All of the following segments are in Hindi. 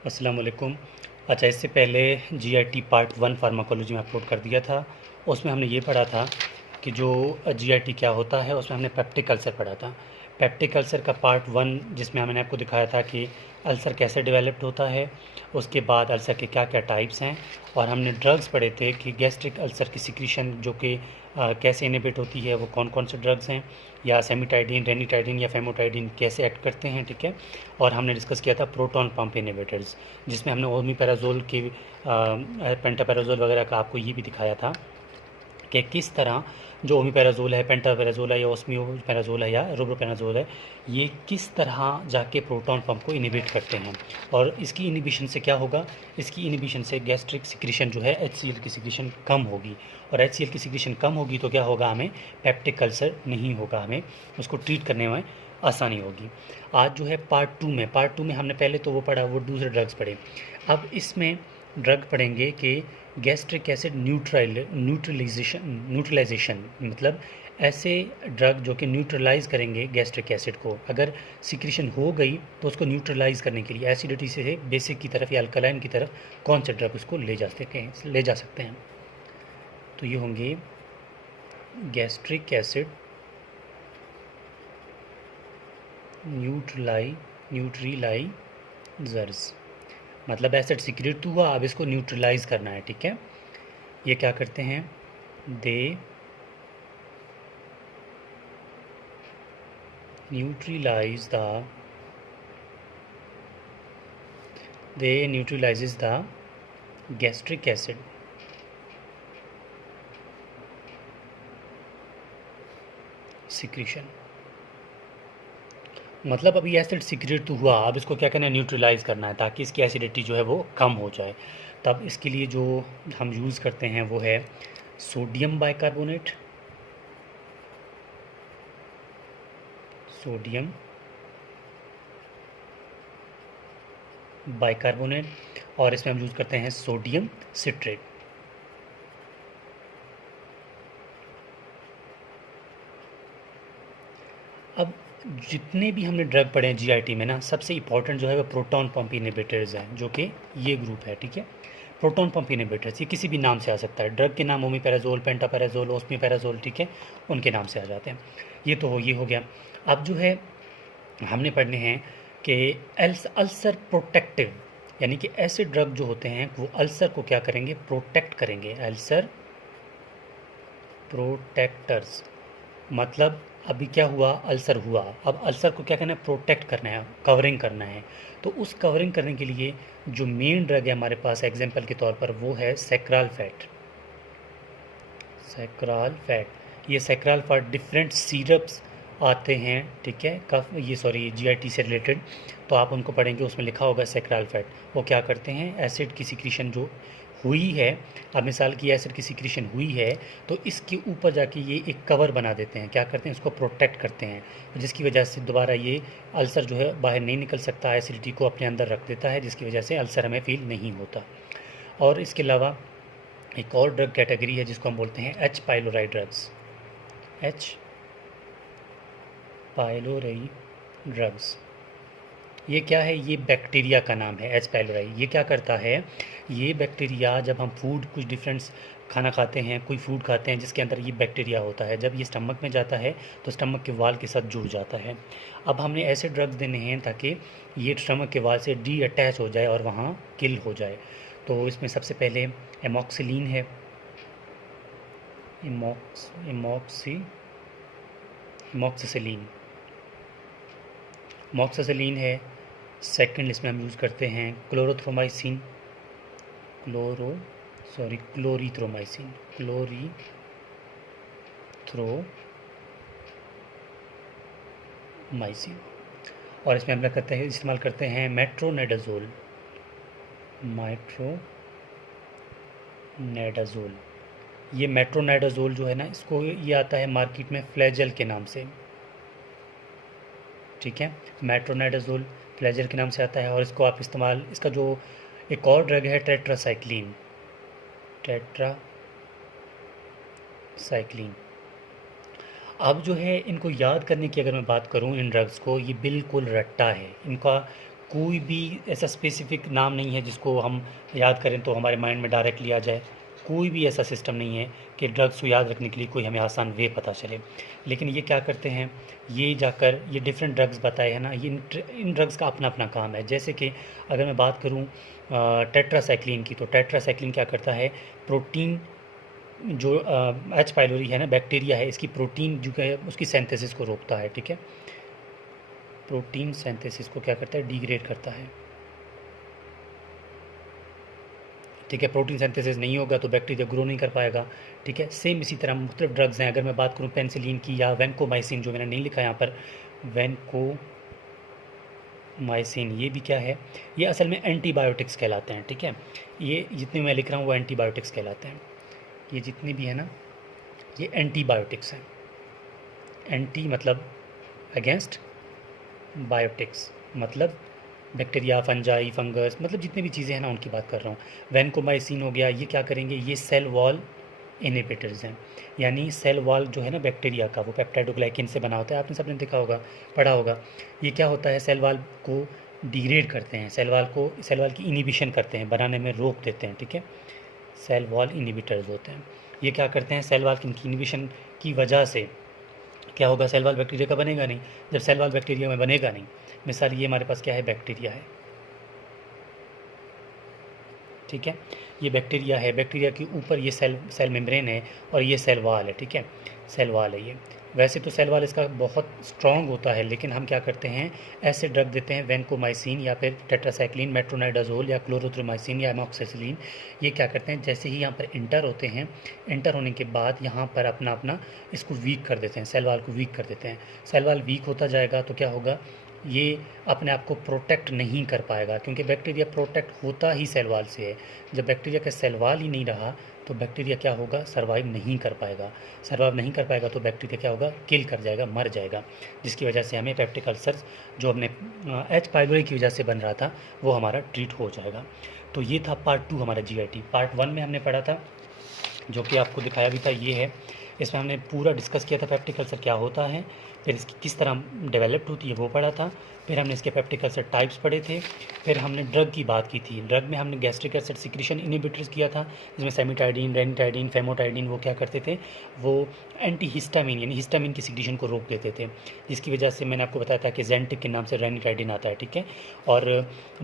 अस्सलाम वालेकुम। अच्छा, इससे पहले जीआईटी पार्ट 1 फार्माकोलॉजी में अपलोड कर दिया था। उसमें हमने ये पढ़ा था कि जो जीआईटी क्या होता है। उसमें हमने पेप्टिक अल्सर पढ़ा था। पेप्टिक अल्सर का पार्ट 1 जिसमें मैंने आपको दिखाया था कि अल्सर कैसे डेवलप्ड होता है, उसके बाद अल्सर के क्या क्या टाइप्स हैं, और हमने ड्रग्स पढ़े थे कि गैस्ट्रिक अल्सर की सिक्रीशन जो कि कैसे इनिबिट होती है, वो कौन कौन से ड्रग्स हैं, या सेमीटाइडिन, रेनिटाइडिन या फेमोटाइडिन कैसे एक्ट करते हैं। ठीक है। और हमने डिस्कस किया था प्रोटॉन पंप इनिबिटर्स, जिसमें हमने ओमिपेराजोल की पेंटापेराजोल वगैरह का आपको ये भी दिखाया था कि किस तरह जो ओमिपेराजोल है, पेंटापेराजोल है, या ओस्मियोपेराजोल है, या रुब्रोपेराजोल है, ये किस तरह जाके प्रोटॉन पंप को इनिबिट करते हैं। और इसकी इनिबिशन से क्या होगा? इसकी इनिबिशन से गैस्ट्रिक सिक्रीशन जो है, HCl की सिक्रीशन कम होगी, और HCl की सिक्रीशन कम होगी तो क्या होगा? हमें पेप्टिक अल्सर नहीं होगा, हमें उसको ट्रीट करने में आसानी होगी। आज जो है पार्ट 2 में हमने पहले तो वो पढ़ा, वो दूसरे ड्रग्स पढ़े। अब इसमें ड्रग पढ़ेंगे कि गैस्ट्रिक एसिड न्यूट्रलाइजेशन, मतलब ऐसे ड्रग जो कि न्यूट्रलाइज करेंगे गैस्ट्रिक एसिड को। अगर सिक्रीशन हो गई तो उसको न्यूट्रलाइज करने के लिए एसिडिटी से बेसिक की तरफ या अल्कलाइन की तरफ कौन से ड्रग उसको ले जा सकते हैं। तो ये होंगे गैस्ट्रिक एसिड न्यूट्रलाइजर्स, मतलब एसिड सिक्रेट तो हुआ, अब इसको न्यूट्रलाइज करना है। ठीक है। ये क्या करते हैं? They neutralize the gastric acid secretion. मतलब अभी एसिड सिक्रेट तो हुआ, अब इसको क्या करना है? न्यूट्रलाइज करना है, ताकि इसकी एसिडिटी जो है वो कम हो जाए। तब इसके लिए जो हम यूज़ करते हैं वो है सोडियम बाइकार्बोनेट, सोडियम बाइकार्बोनेट, और इसमें हम यूज़ करते हैं सोडियम सिट्रेट। अब जितने भी हमने ड्रग पढ़े हैं जीआईटी में ना, सबसे इंपॉर्टेंट जो है वो प्रोटॉन पंप इनिबिटर्स हैं, जो कि ये ग्रुप है। ठीक है। प्रोटॉन पंप इनिबिटर्स ये किसी भी नाम से आ सकता है। ड्रग के नाम ओमिपेराजोल, पेंटापेराजोल, ओस्मिपेराजोल, ठीक है, उनके नाम से आ जाते हैं। ये हो गया। अब जो है हमने पढ़ने हैं कि अल्सर प्रोटेक्टिव, यानी कि ऐसे ड्रग जो होते हैं वो अल्सर को क्या करेंगे? प्रोटेक्ट करेंगे। अल्सर प्रोटेक्टर्स, मतलब अभी क्या हुआ? अल्सर हुआ, अब अल्सर को क्या करना है? प्रोटेक्ट करना है, कवरिंग करना है। तो उस कवरिंग करने के लिए जो मेन ड्रग है हमारे पास एग्जाम्पल के तौर पर, वो है सैक्राल फैट। सैक्राल फैट, ये सैक्राल फैट डिफरेंट सीरप्स आते हैं। ठीक है। ये सॉरी जीआईटी से रिलेटेड, तो आप उनको पढ़ेंगे, उसमें लिखा होगा सैक्राल फैट। वो क्या करते हैं? एसिड की सिक्रीशन जो हुई है, अब मिसाल की एसिड की सिक्रीशन हुई है, तो इसके ऊपर जाके ये एक कवर बना देते हैं। क्या करते हैं? इसको प्रोटेक्ट करते हैं, जिसकी वजह से दोबारा ये अल्सर जो है बाहर नहीं निकल सकता, एसिडिटी को अपने अंदर रख देता है, जिसकी वजह से अल्सर हमें फील नहीं होता। और इसके अलावा एक और ड्रग कैटेगरी है जिसको हम बोलते हैं H pylori drugs. H pylori drugs, ये क्या है? ये बैक्टीरिया का नाम है, एच पाइलोराई। ये क्या करता है? ये बैक्टीरिया, जब हम फूड कुछ डिफरेंट खाना खाते हैं, कोई फूड खाते हैं जिसके अंदर ये बैक्टीरिया होता है, जब ये स्टमक में जाता है तो स्टमक के वाल के साथ जुड़ जाता है। अब हमने ऐसे ड्रग्स देने हैं ताकि ये स्टमक के वाल से डी अटैच हो जाए और वहाँ किल हो जाए। तो इसमें सबसे पहले एमॉक्सिलिन है, एमॉक्सिसिलिन, मॉक्सिसिलिन है। सेकंड इसमें हम यूज़ करते हैं क्लोरीथ्रोमाइसिन, और इसमें हम करते हैं, इस्तेमाल करते हैं मेट्रोनेडाजोल। ये मेट्रोनेडाजोल जो है ना, इसको ये आता है मार्केट में फ्लैजल के नाम से। ठीक है। मेट्रोनेडाजोल फ्लैजल के नाम से आता है, और इसको आप इस्तेमाल, इसका जो एक और ड्रग है टेट्रासाइक्लिन। अब जो है इनको याद करने की अगर मैं बात करूं, इन ड्रग्स को, ये बिल्कुल रट्टा है। इनका कोई भी ऐसा स्पेसिफिक नाम नहीं है जिसको हम याद करें तो हमारे माइंड में डायरेक्टली आ जाए। कोई भी ऐसा सिस्टम नहीं है कि ड्रग्स को याद रखने के लिए कोई हमें आसान वे पता चले। लेकिन ये क्या करते हैं, ये जाकर ये डिफरेंट ड्रग्स बताए हैं ना, ये इन ड्रग्स का अपना अपना काम है। जैसे कि अगर मैं बात करूँ टेट्रासाइक्लिन की, तो टेट्रासाइक्लिन क्या करता है, प्रोटीन जो एच पाइलोरी है ना, बैक्टीरिया है, इसकी प्रोटीन जो है उसकी सिंथेसिस को रोकता है। ठीक है, प्रोटीन सिंथेसिस को क्या करता है, डिग्रेड करता है। ठीक है, प्रोटीन सिंथेसिस नहीं होगा तो बैक्टीरिया ग्रो नहीं कर पाएगा। ठीक है, सेम इसी तरह मुख्तलिफ ड्रग्स हैं। अगर मैं बात करूँ पेनिसिलिन की या वैंकोमाइसिन, जो मैंने नहीं लिखा यहाँ पर, वैंकोमाइसिन, ये भी क्या है, ये असल में एंटीबायोटिक्स कहलाते हैं। ठीक है, ये जितने मैं लिख रहा हूँ वो एंटीबायोटिक्स कहलाते हैं। ये जितनी भी है ना, ये एंटीबायोटिक्स हैं। एंटी मतलब अगेंस्ट, बायोटिक्स मतलब बैक्टीरिया, फंजाई, फंगस, मतलब जितनी भी चीज़ें हैं ना उनकी बात कर रहा हूँ। वैंकोमाइसिन हो गया, ये क्या करेंगे, ये सेल वॉल इनहिबिटर्स हैं। यानी सेल वॉल जो है ना बैक्टीरिया का, वो पेप्टाइडोग्लाइकिन से बना होता है, आपने सबने देखा होगा, पढ़ा होगा। ये क्या होता है, सेल वॉल को डिग्रेड करते हैं, सेल वॉल की इनिबिशन करते हैं, बनाने में रोक देते हैं। ठीक है, सेल वॉल इनहिबिटर्स होते हैं। ये क्या करते हैं, सेल वॉल की इनिबिशन की वजह से क्या होगा, सेल वॉल बैक्टीरिया का बनेगा नहीं। जब सेल वॉल बैक्टीरिया में बनेगा नहीं, मिसाल ये हमारे पास क्या है, बैक्टीरिया है। ठीक है, ये बैक्टीरिया है, बैक्टीरिया के ऊपर ये सेल मेम्ब्रेन है और ये सेल वॉल है। ठीक है, सेल वॉल है ये। वैसे तो सेल वॉल इसका बहुत स्ट्रॉन्ग होता है, लेकिन हम क्या करते हैं, ऐसे ड्रग देते हैं, वैंकोमाइसिन या फिर टेट्रासाइक्लिन, मेट्रोनाइडाजोल या क्लोरोथ्रोमाइसिन या एमॉक्सिसिलिन। ये क्या करते हैं, जैसे ही यहाँ पर इंटर होते हैं, इंटर होने के बाद यहाँ पर अपना अपना इसको वीक कर देते हैं, सेल वॉल को वीक कर देते हैं। सेल वॉल वीक होता जाएगा तो क्या होगा, ये अपने आप को प्रोटेक्ट नहीं कर पाएगा, क्योंकि बैक्टीरिया प्रोटेक्ट होता ही सेल वॉल से है। जब बैक्टीरिया का सेल वॉल ही नहीं रहा तो बैक्टीरिया क्या होगा, सर्वाइव नहीं कर पाएगा। सर्वाइव नहीं कर पाएगा तो बैक्टीरिया क्या होगा, किल कर जाएगा, मर जाएगा, जिसकी वजह से हमें पेप्टिक अल्सर्स जो हमने एच पाइलोरी की वजह से बन रहा था वो हमारा ट्रीट हो जाएगा। तो ये था पार्ट 2 हमारा GIT। पार्ट 1 में हमने पढ़ा था, जो कि आपको दिखाया भी था, ये है। इसमें हमने पूरा डिस्कस किया था पेप्टिक अल्सर क्या होता है, फिर इसकी किस तरह डेवलप्ड होती है वो पढ़ा था, फिर हमने इसके पेप्टिक अल्सर टाइप्स पढ़े थे, फिर हमने ड्रग की बात की थी। ड्रग में हमने गैस्ट्रिक एसिड सिक्रीशन इनहिबिटर्स किया था, जिसमें सेमिटाइडिन, रेनिटाइडिन, फेमोटाइडिन, वो क्या करते थे, वो एंटी हिस्टामिन यानी हिस्टामिन की सिक्रीशन को रोक देते थे, जिसकी वजह से मैंने आपको बताया था कि जेंटिक के नाम से रेनिटाइडिन आता है। ठीक है, और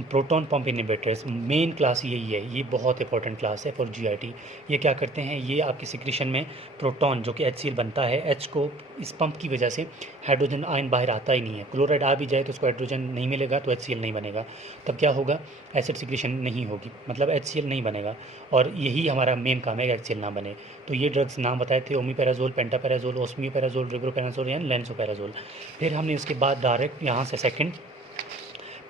proton pump inhibitors main class यही है, ये बहुत इंपॉर्टेंट क्लास है फॉर GIT। ये क्या करते हैं, ये आपकी सिक्रीशन में प्रोटॉन जो कि HCl बनता है, H को इस पंप की वजह से हाइड्रोजन आयन बाहर आता ही नहीं है। क्लोराइड आ भी जाए तो उसको हाइड्रोजन नहीं मिलेगा तो HCl नहीं बनेगा, तब क्या होगा, एसिड सिक्रीशन नहीं होगी, मतलब HCl नहीं बनेगा। और यही हमारा मेन काम है कि HCl ना बने। तो ये ड्रग्स नाम बताए थे, ओमीपैराजोल, पेंटापैराजोल, ओस्मियोपैराजोल, रिब्रोपेराजोल या लेंसोपैराजोल। फिर हमने उसके बाद डायरेक्ट यहाँ से सेकंड,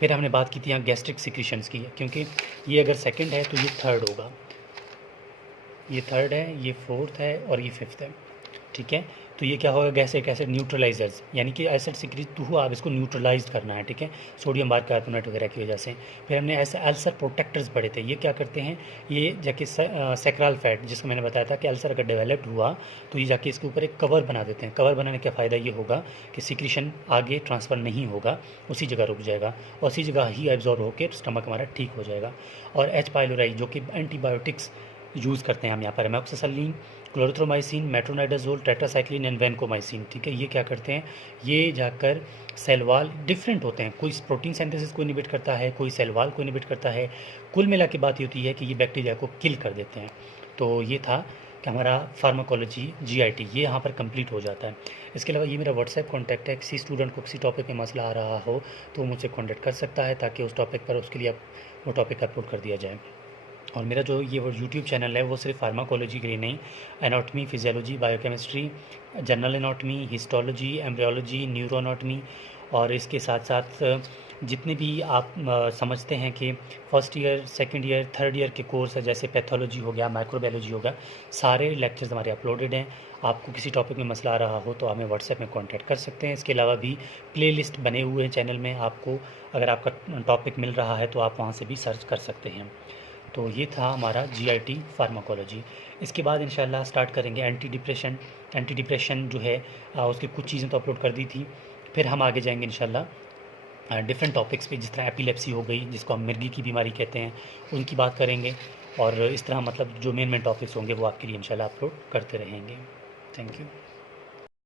फिर हमने बात की थी यहाँ गैस्ट्रिक सिक्रीशंस की, क्योंकि ये अगर सेकंड है तो ये थर्ड होगा, ये थर्ड है, ये फोर्थ है और ये फिफ्थ है। ठीक है, तो ये क्या होगा, गैस्ट्रिक एसिड न्यूट्रलाइजर्स, यानी कि एसिड सिक्रीट हुआ, आप इसको न्यूट्रलाइज करना है। ठीक है, सोडियम बाइकार्बोनेट वगैरह की वजह से। फिर हमने ऐसे अल्सर प्रोटेक्टर्स पढ़े थे, ये क्या करते हैं, ये जाके सैक्राल फैट, जिसको मैंने बताया था कि अल्सर अगर डेवलप्ड हुआ तो ये जाके इसके ऊपर एक कवर बना देते हैं। कवर बनाने का फ़ायदा ये होगा कि सिक्रीशन आगे ट्रांसफ़र नहीं होगा, उसी जगह रुक जाएगा और उसी जगह ही एब्जॉर्ब होकर स्टमक हमारा ठीक हो जाएगा। और एच पाइलोराई जो कि एंटीबायोटिक्स यूज़ करते हैं हम यहाँ पर, एमॉक्सिसिलिन, क्लोरोथ्रोमाइसिन, मेट्रोनाइडाजोल, टेट्रासाइक्लिन एंड वैंकोमाइसिन। ठीक है, ये क्या करते हैं, ये जाकर सेल वॉल डिफरेंट होते हैं, कोई प्रोटीन सिंथेसिस को इनहिबिट करता है, कोई सेल वॉल को इनहिबिट करता है। कुल मिला के बात ये होती है कि ये बैक्टीरिया को किल कर देते हैं। तो ये था कि हमारा फार्माकोलॉजी GIT ये यहाँ पर कंप्लीट हो जाता है। इसके अलावा ये मेरा व्हाट्सएप कॉन्टैक्ट है, किसी स्टूडेंट को किसी टॉपिक में मसला आ रहा हो तो वो मुझसे कॉन्टैक्ट कर सकता है, ताकि उस टॉपिक पर उसके लिए वो टॉपिक अपलोड कर दिया जाए। और मेरा जो ये वो यूट्यूब चैनल है वो सिर्फ फार्माकोलॉजी के लिए नहीं, anatomy, physiology, biochemistry, general anatomy, histology, embryology, neuroanatomy और इसके साथ साथ जितने भी आप समझते हैं कि first year, second year, third year के कोर्स है, जैसे पैथोलॉजी हो गया, माइक्रोबायोलॉजी होगा, सारे लेक्चर्स हमारे अपलोडेड हैं। आपको किसी टॉपिक में मसला आ रहा हो तो हमें व्हाट्सएप में कांटेक्ट कर सकते हैं। इसके अलावा भी प्लेलिस्ट बने हुए हैं चैनल में, आपको अगर आपका टॉपिक मिल रहा है तो आप वहाँ से भी सर्च कर सकते हैं। तो ये था हमारा GIT फार्माकोलॉजी। इसके बाद इंशाल्लाह स्टार्ट करेंगे एंटी डिप्रेशन जो है उसकी कुछ चीज़ें तो अपलोड कर दी थी, फिर हम आगे जाएंगे इंशाल्लाह डिफरेंट टॉपिक्स पे, जिस तरह एपिलेप्सी हो गई जिसको हम मिर्गी की बीमारी कहते हैं, उनकी बात करेंगे। और इस तरह मतलब जो मेन टॉपिक्स होंगे वो आपके लिए इंशाल्लाह अपलोड करते रहेंगे। Thank you.